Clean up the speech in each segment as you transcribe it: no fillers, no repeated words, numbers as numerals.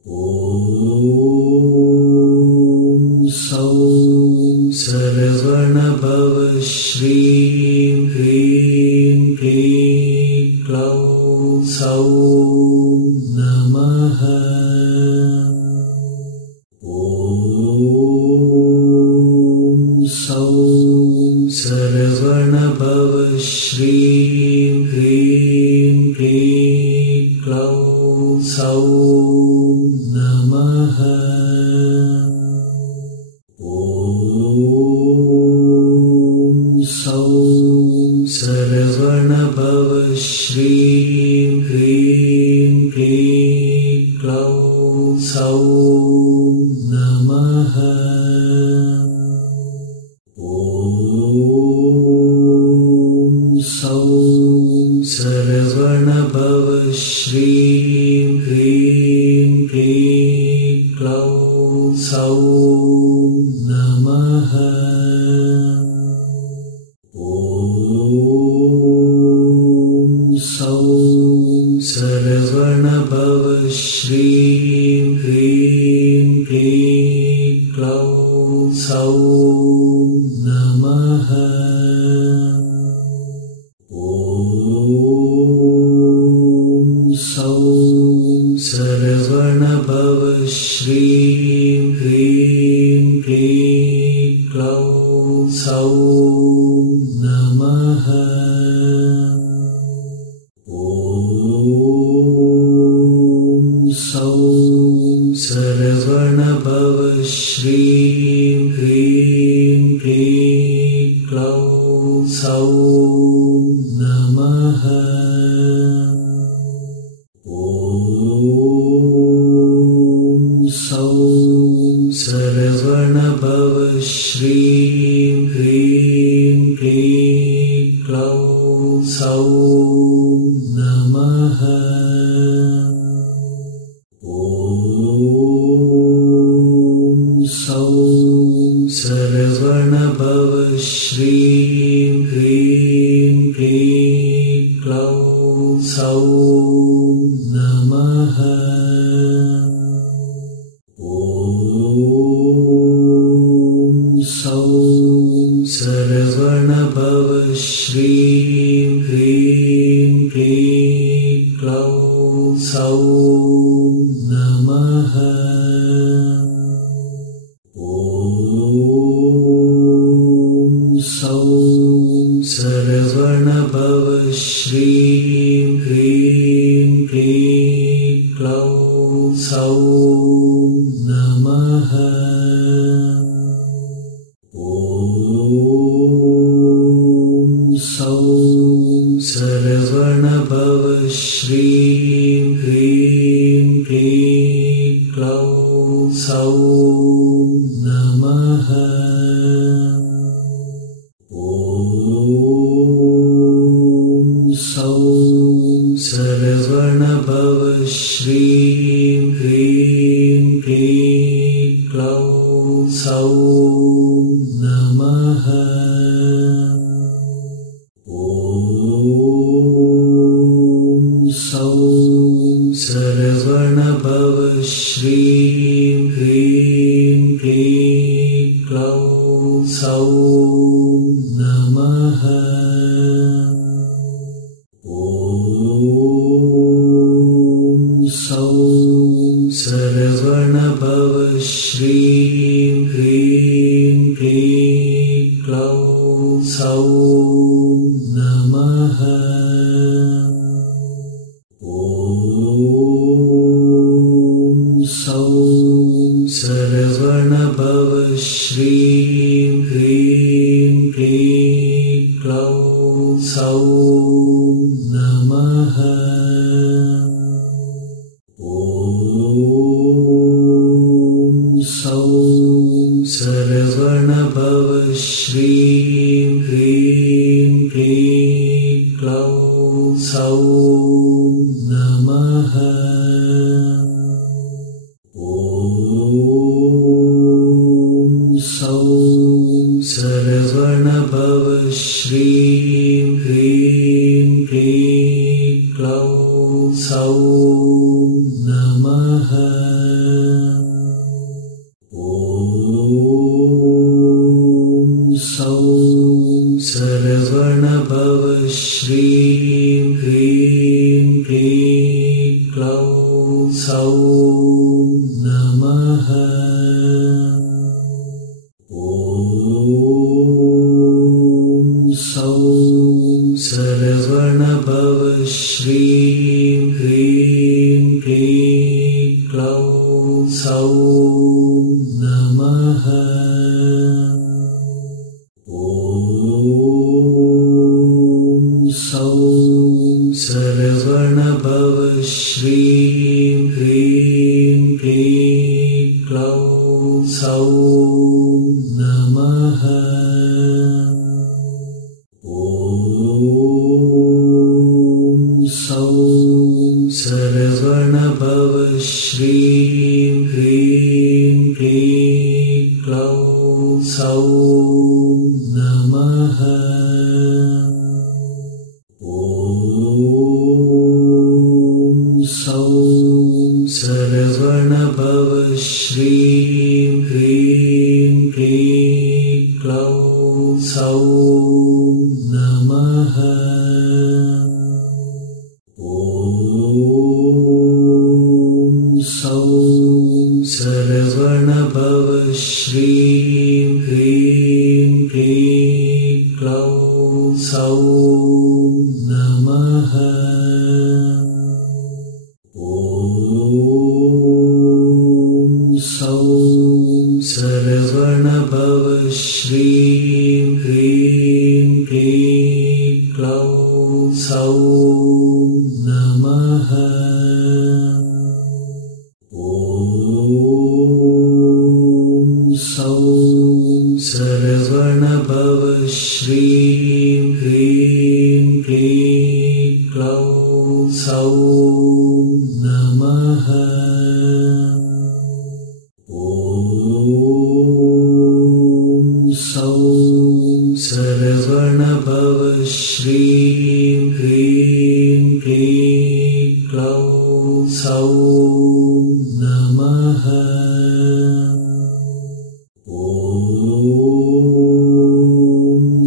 ॐ सौं सर्वणभव श्रीं ह्रीं क्लीं क्लौं सौं नमः। ॐ सौं सर्वणभव श्रीं ह्रीं क्लीं क्लौं सौं नमः। ॐ सौं सर्वणभव श्रीं ह्रीं क्लीं क्लौं सौं नमः। ॐ सौं सर्वणभव श्रीं ह्रीं क्लीं क्लौं सौं नमः। ॐ सौं सर्वणभव श्रीं ह्रीं क्लीं क्लौं सौं नमः। ॐ सौं सर्वणभव श्रीं ह्रीं क्लीं क्लौं सौं नमः। ॐ सौं सर्वणभव श्रीं ह्रीं क्लीं क्लौं सौं नमः। ॐ सौं सर्वणभव श्रीं ह्रीं क्लीं क्लौं सौं नमः। ॐ सौं सर्वणभव श्रीं ह्रीं क्लीं क्लौं सौं नमः। ॐ सौं सर्वणभव श्रीं ह्रीं क्लीं क्लौं सौं नमः। ॐ सौं सर्वणभव श्रीं ह्रीं क्लीं क्लौं सौं नमः। ॐ सौं सर्वणभव श्रीं ह्रीं क्लीं क्लौं सौं नमः। ॐ सौं सर्वणभव श्रीं ह्रीं क्लीं क्लौं सौं नमः। ॐ सौं सर्वणभव श्रीं ह्रीं क्लीं क्लौं सौं नमः। ॐ सौं सर्वणभव श्रीं ह्रीं क्लीं क्लौं सौं नमः। ॐ सौं सर्वणभव श्रीं ह्रीं क्लीं क्लौं सौं नमः। ॐ सौं सर्वणभव श्रीं ह्रीं क्लीं क्लौं सौं नमः। ॐ सौं सर्वणभव श्रीं ह्रीं क्लीं क्लौं सौं नमः। क्लौं सौं नमः। ॐ सौं सर्वणभव श्रीं ह्रीं क्लीं क्लौं सौं नमः। ॐ सौं सर्वणभव श्रीं ह्रीं क्लीं क्लौं सौं नमः। ॐ सौं सर्वणभव श्रीं ह्रीं क्लीं क्लौं सौं नमः। ॐ सौं सर्वणभव श्रीं ह्रीं क्लीं क्लौं सौं नमः। ॐ सौं सर्वणभव श्रीं ह्रीं क्लीं क्लौं सौं नमः। ॐ सौं सर्वणभव श्रीं ह्रीं क्लीं क्लौं सौं नमः। ॐ सौं सर्वणभव श्रीं ह्रीं क्लीं क्लौं सौं नमः। ॐ सौं सर्वणभव श्रीं ह्रीं क्लीं क्लौं सौं नमः। ॐ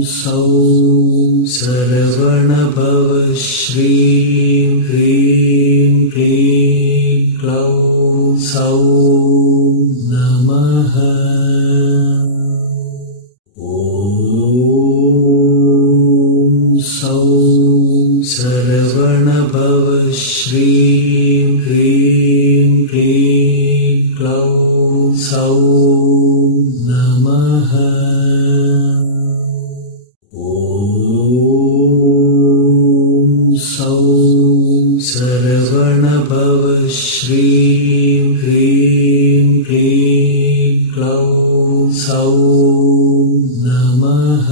सौं सर्वणभव श्रीं ह्रीं क्लीं क्लौं सौं नमः। ॐ सौं सर्वणभव श्रीं ह्रीं क्लीं क्लौं सौं नमः। ॐ सौं सर्वणभव श्रीं ह्रीं क्लीं क्लौं सौं नमः।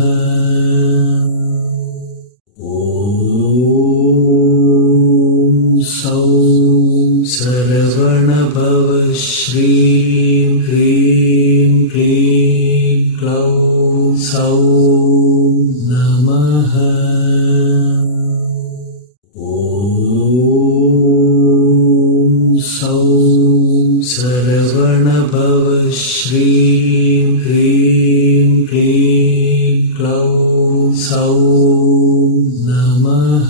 ॐ सौं सर्वणभव श्रीं ह्रीं क्लीं क्लौं सौं नमः। ॐ सौं सर्वणभव श्रीं ह्रीं क्लीं क्लौं सौं नमः।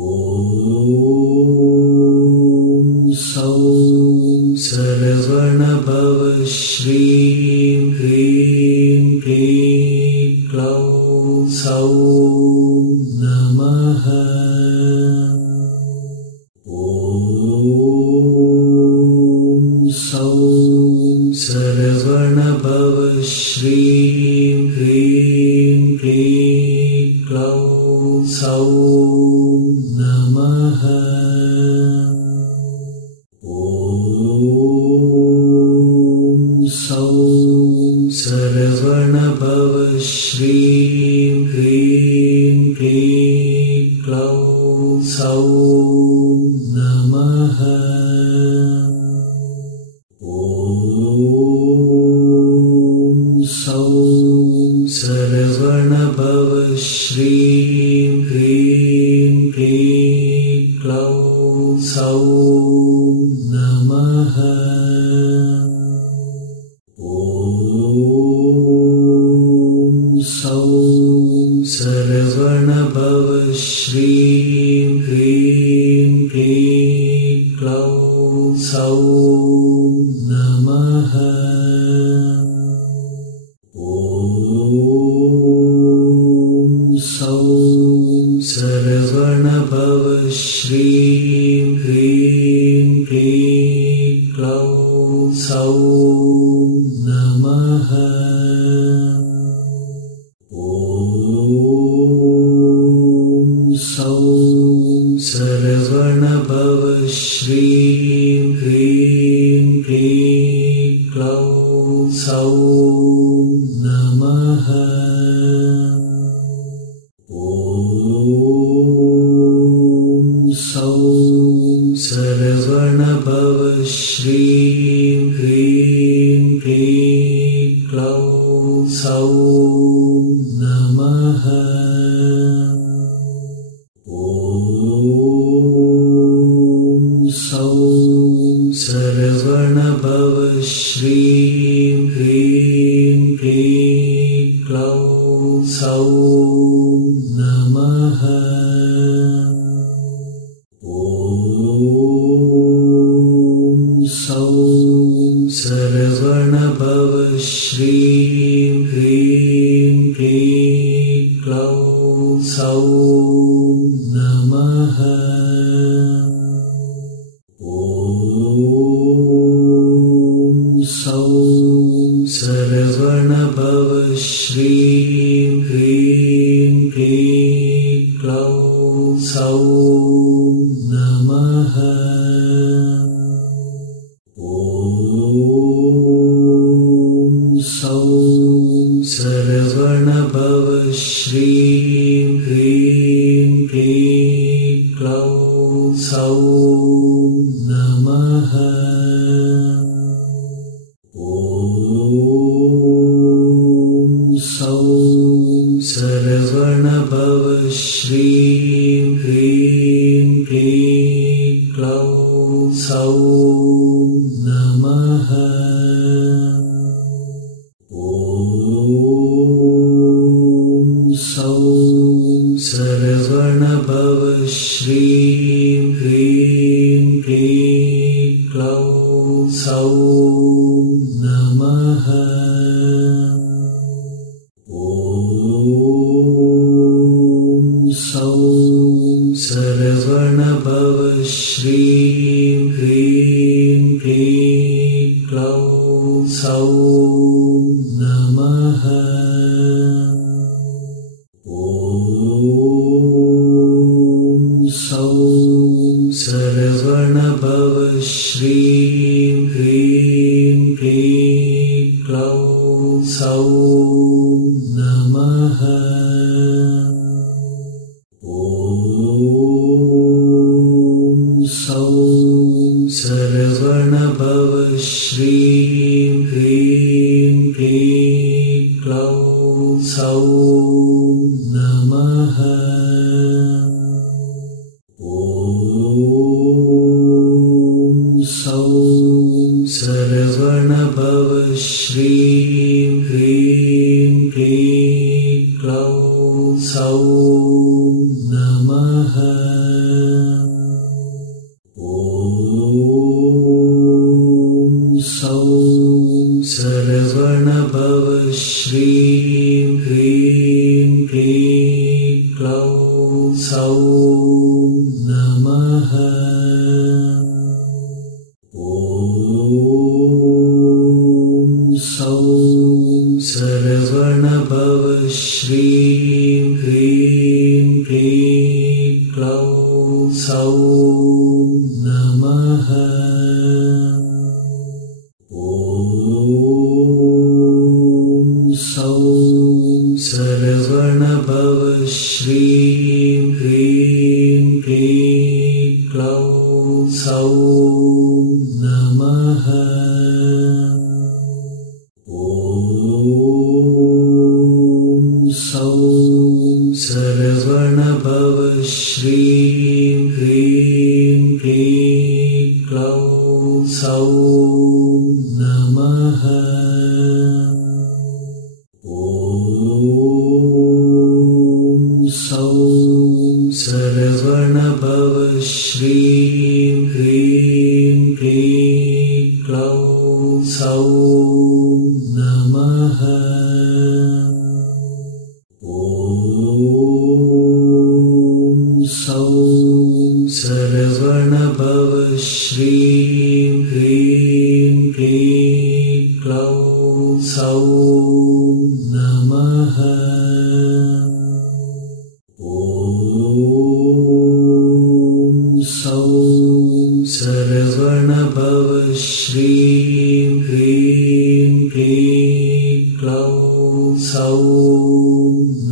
ॐ सौं सर्वणभव श्रीं ह्रीं क्लीं क्लौं सौं नमः। ॐ सौं सर्वणभव श्रीं ह्रीं क्लीं क्लौं सौं नमः। ॐ सौं सर्वणभव श्रीं ह्रीं क्लीं क्लौं सौं नमः। ॐ सौं सर्वणभव श्रीं ह्रीं क्लीं क्लौं सौं नमः। ॐ सौं सर्वणभव श्रीं श्रीं ह्रीं क्लीं क्लौं सौं नमः। ॐ सौं सर्वणभव श्रीं ह्रीं क्लीं क्लौं सौं नमः। ॐ सौं सर्वणभव श्रीं ह्रीं क्लीं क्लौं सौं नमः। ॐ सौं सर्वणभव श्रीं ह्रीं क्लीं क्लौं सौं नमः। ॐ सौं सर्वणभव श्रीं ह्रीं क्लीं क्लौं सौं नमः। ॐ सौं सर्वणभव श्रीं ह्रीं क्लीं क्लौं सौं नमः। ॐ सौं सर्वणभव श्रीं ह्रीं क्लीं क्लौं सौं नमः। ॐ सौं सर्वणभव श्रीं ह्रीं क्लीं क्लौं सौं नमः। ॐ सौं सर्वणभव श्रीं ह्रीं क्लीं क्लौं सौं नमः। ॐ सौं सर्वणभव श्रीं ह्रीं क्लीं क्लौं सौं नमः। ॐ सौं सर्वणभव श्रीं ह्रीं क्लीं क्लौं सौं नमः। ॐ सौं सर्वणभव श्रीं ह्रीं क्लीं क्लौं सौं नमः। ॐ सौं सर्वणभव श्रीं ह्रीं क्लीं क्लौं सौं नमः। ॐ सौं सर्वणभव श्रीं ह्रीं क्लीं क्लौं सौं नमः। ॐ सौं सर्वणभव श्रीं ह्रीं क्लीं क्लौं सौं नमः। ॐ सौं सर्वणभव श्रीं ह्रीं क्लीं क्लौं सौं नमः। ॐ सौं सर्वणभव श्रीं ह्रीं क्लीं क्लौं सौं नमः। ॐ सौं सर्वणभव श्रीं ह्रीं क्लीं क्लौं सौं नमः। ॐ सौं सरवणभव श्रीं ह्रीं क्लीं क्लौं सौं नमः। ॐ सौं सरवणभव श्रीं ह्रीं क्लीं क्लौं सौं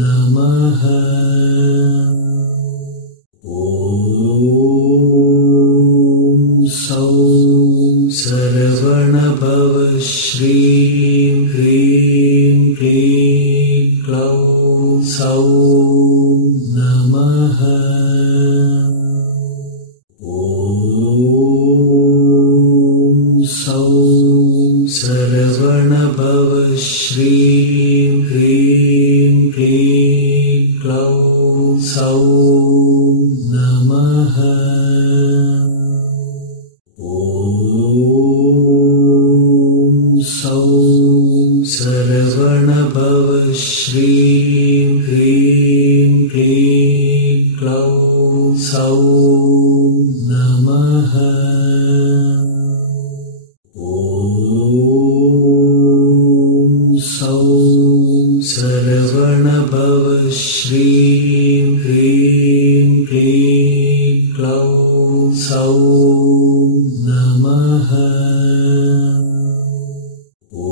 नमः। ॐ सौं सरवणभव श्रीं ह्रीं क्लीं क्लौं सौं नमः। ॐ सौं सरवणभव श्रीं ह्रीं क्लीं क्लौं सौं नमः। ॐ सौं सरवणभव श्रीं ह्रीं क्लीं क्लौं सौं नमः। ॐ सौं सरवणभव श्रीं ह्रीं क्लीं क्लौं सौं नमः। ॐ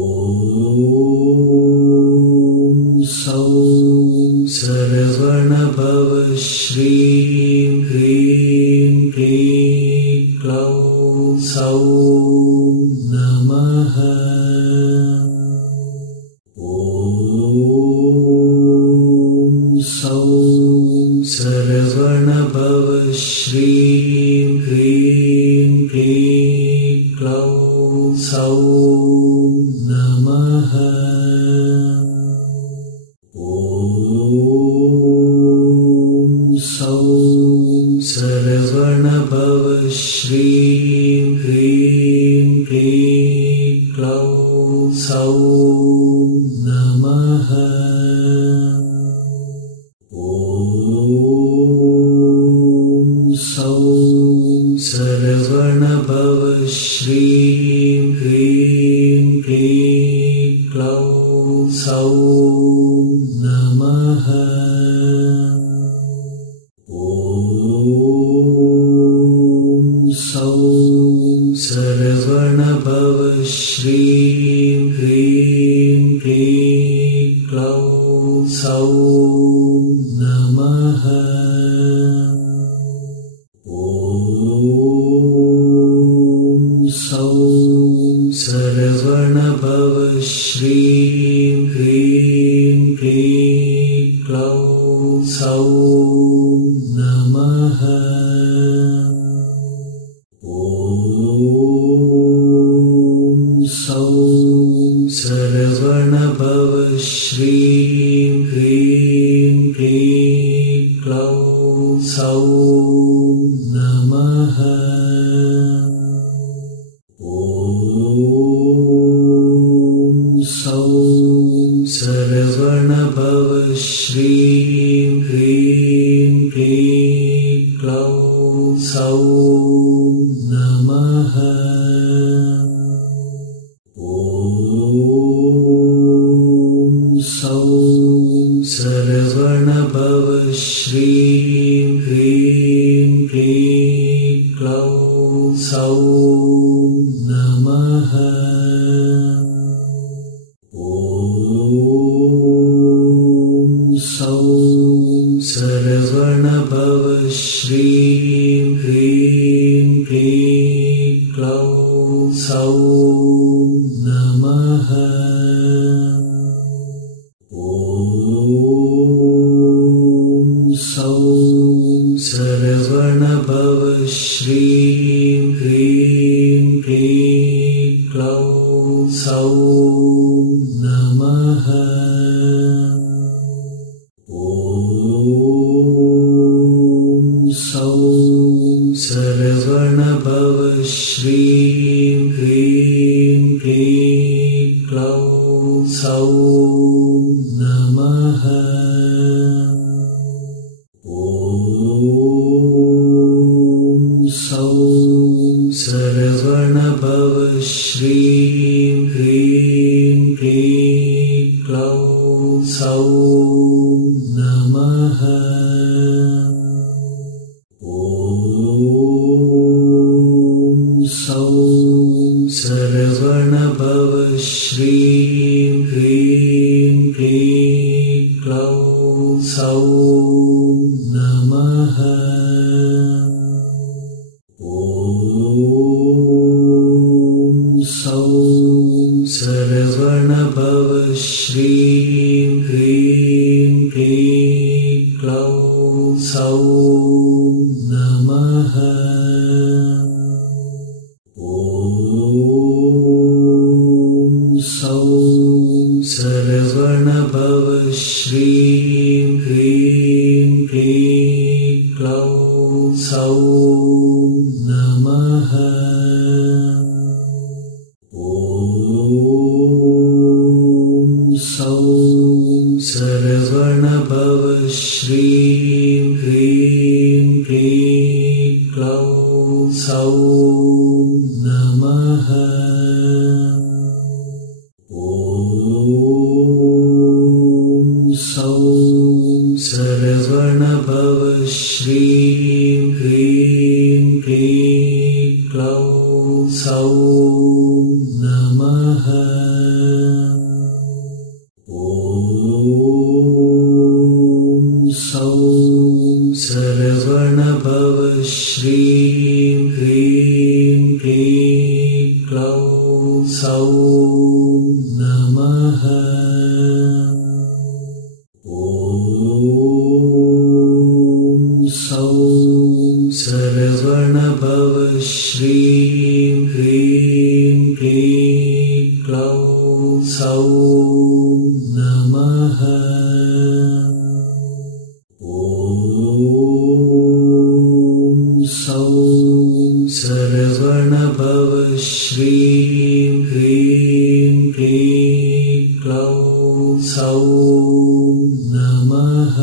सौं सरवणभव श्रीं ह्रीं क्लीं क्लौं सौं नमः। ॐ सौं सरवणभव श्रीं ह्रीं क्लीं क्लौं सौं नमः। ॐ सौं सरवणभव श्रीं ह्रीं क्लीं क्लौं सौं नमः। ॐ सौं सरवणभव श्रीं ह्रीं क्लीं क्लौं सौं नमः। ॐ सौं सरवणभव श्रीं ह्रीं क्लीं क्लौं सौं नमः। ॐ सौं सरवणभव श्रीं ह्रीं क्लीं क्लौं सौं नमः। ॐ सौं सरवणभव श्रीं ह्रीं क्लीं क्लौं सौं नमः। ॐ सौं सरवणभव श्रीं ह्रीं क्लीं क्लौं सौं नमः। ॐ सौं सरवणभव श्रीं ह्रीं क्लीं क्लौं सौं नमः। ॐ सौं सरवणभव श्रीं ह्रीं क्लीं क्लौं सौं नमः। ॐ सौं सरवणभव श्रीं ह्रीं क्लीं क्लौं सौं नमः। ॐ सौं सरवणभव श्रीं ह्रीं क्लीं क्लौं सौं नमः। ॐ सौं सर्वणभव श्रीं ह्रीं क्लीं क्लौं सौं नमः। सौं सर्वणभव श्रीं ह्रीं क्लीं क्लौं सौं नमः। सौं सर्वणभव श्रीं ह्रीं क्लीं क्लौं सौं नमः। सौं सर्वणभव श्रीं ह्रीं क्लीं क्लौं सौं नमः। सौं सर्वणभव श्रीं ह्रीं क्लीं क्लौं सौं नमः। सौं सर्वणभव श्रीं ह्रीं क्लीं क्लौं सौं नमः।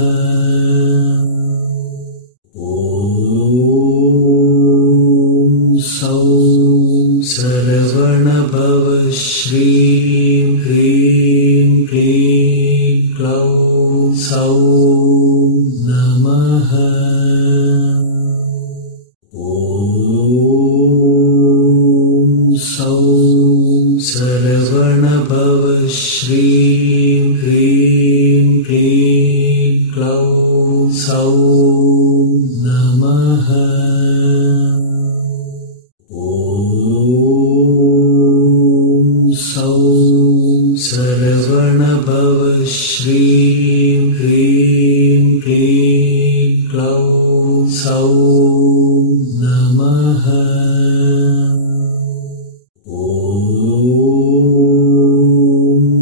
सौं सर्वणभव श्रीं ह्रीं क्लीं क्लौं सौं नमः। सौं सर्वणभव श्रीं ह्रीं क्लीं क्लौं सौं नमः। सौं सर्वणभव श्रीं ह्रीं क्लीं क्लौं सौं नमः।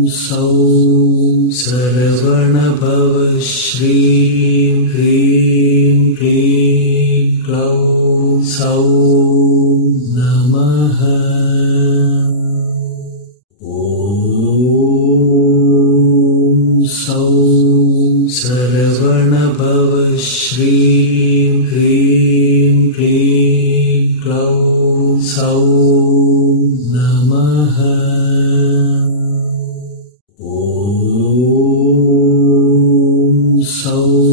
सौं सर्वणभव श्रीं ह्रीं क्लीं क्लौं सौं नमः। सौं सर्वणभव श्रीं ह्रीं क्लीं क्लौं सौं नमः। सौं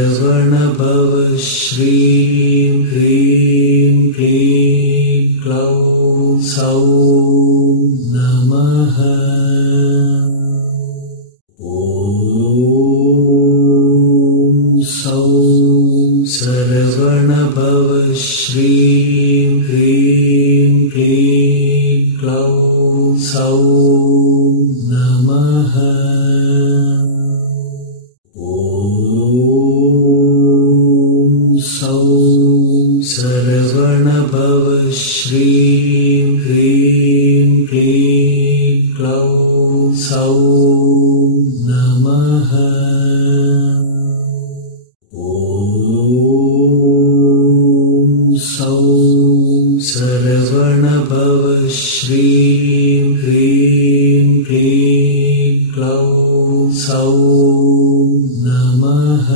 सर्वणभव श्रीं ह्रीं क्लीं क्लौं सौं नमः। सौं सर्वणभव श्रीं ह्रीं क्लीं क्लौं सौं नमः। सौं सर्वणभव श्रीं ह्रीं क्लीं क्लौं सौं नमः। सौं सर्वणभव श्रीं ह्रीं क्लीं क्लौं सौं नमः।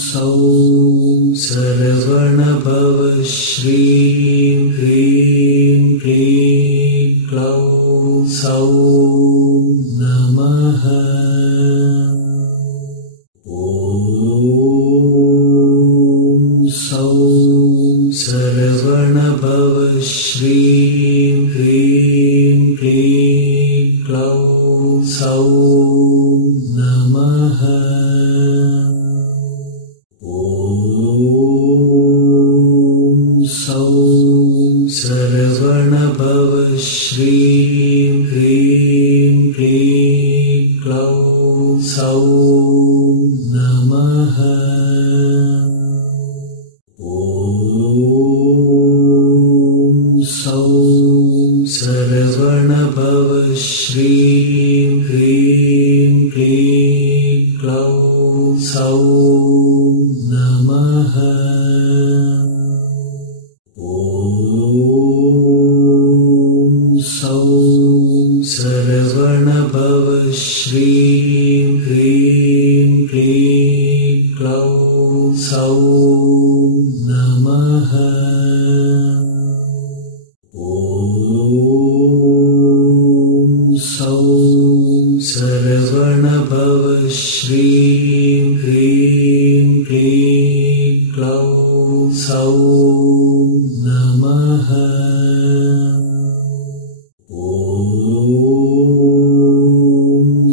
सौं सर्वणभव नमः। ॐ सौं सर्वणभव श्रीं ह्रीं क्लीं क्लौं सौं नमः। ॐ सौं सर्वणभव श्रीं ह्रीं क्लीं क्लौं सौं नमः। ॐ सौं सर्वणभव श्रीं ह्रीं क्लीं क्लौं सौं नमः। ॐ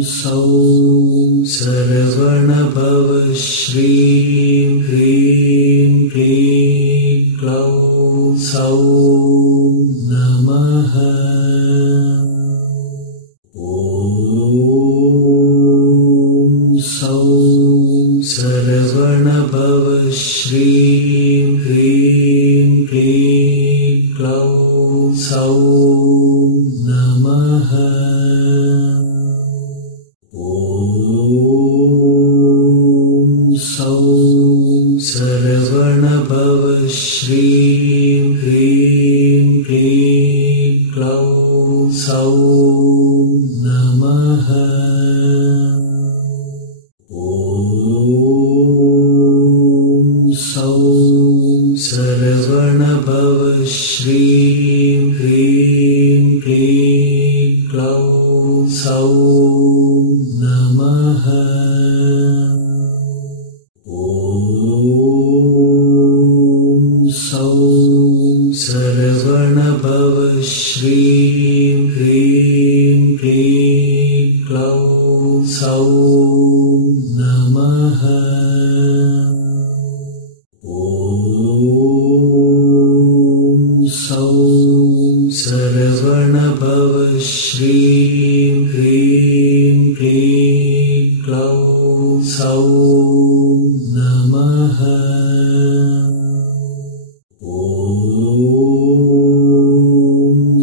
सौं सर्वणभव श्रीं ह्रीं क्लीं क्लौं सौं नमः। ॐ सौं सर्वणभव श्रीं ह्रीं क्लीं क्लौं सौं नमः। ॐ सौं सर्वणभव श्रीं ह्रीं क्लीं क्लौं सौं नमः। ॐ सौं सर्वणभव श्रीं ह्रीं क्लीं क्लौं सौं नमः। ॐ सौं सर्वणभव श्रीं ह्रीं क्लीं क्लौं सौं नमः। ॐ सौं सर्वणभव श्रीं ह्रीं क्लीं क्लौं सौं नमः। ॐ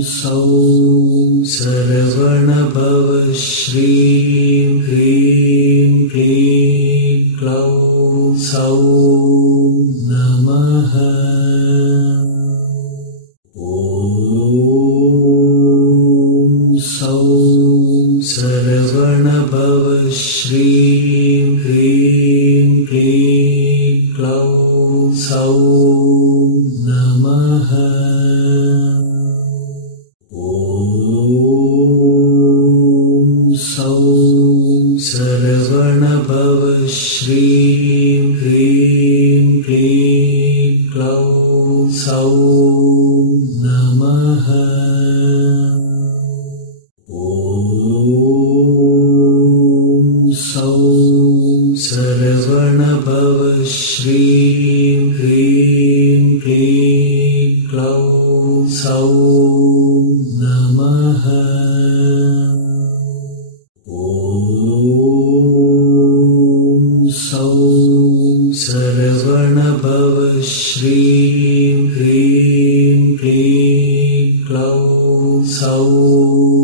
सौं सर्वणभव श्रीं ह्रीं क्लीं क्लौं सौं नमः। ॐ सौं सर्वणभव श्रीं ह्रीं क्लीं क्लौं सौं नमः। ॐ सौं सर्वणभव श्रीं ह्रीं क्लीं क्लौं सौं नमः। ॐ सौं सर्वणभव श्रीं ह्रीं क्लीं क्लौं सौं नमः। ॐ सौं सर्वणभव श्रीं ह्रीं क्लीं क्लौं सौं